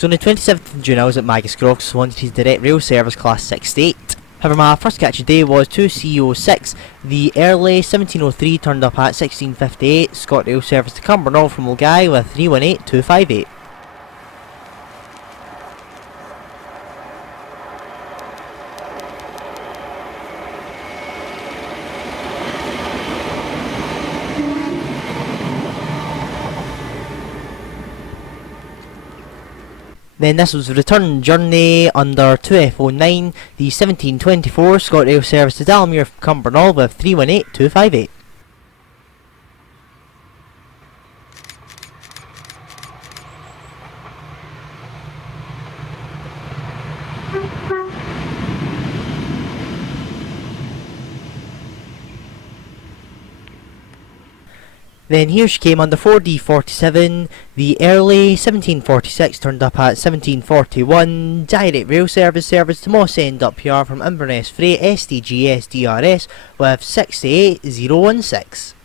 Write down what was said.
So on the 27th of June I was at Magiscroft, so wanted his direct rail service class 68. However, my first catch of the day was 2CO6. The early 1703 turned up at 1658, ScotRail service to Cumbernauld from Mulgai with 318258. Then this was the return journey under 2F09, the 1724 ScotRail service to Dalmuir from Cumbernauld with 318258. Then here she came on the 4D47, the early 1746 turned up at 1741, direct rail service to Moss End up here from Inverness Freight SDG SDRS with 68016.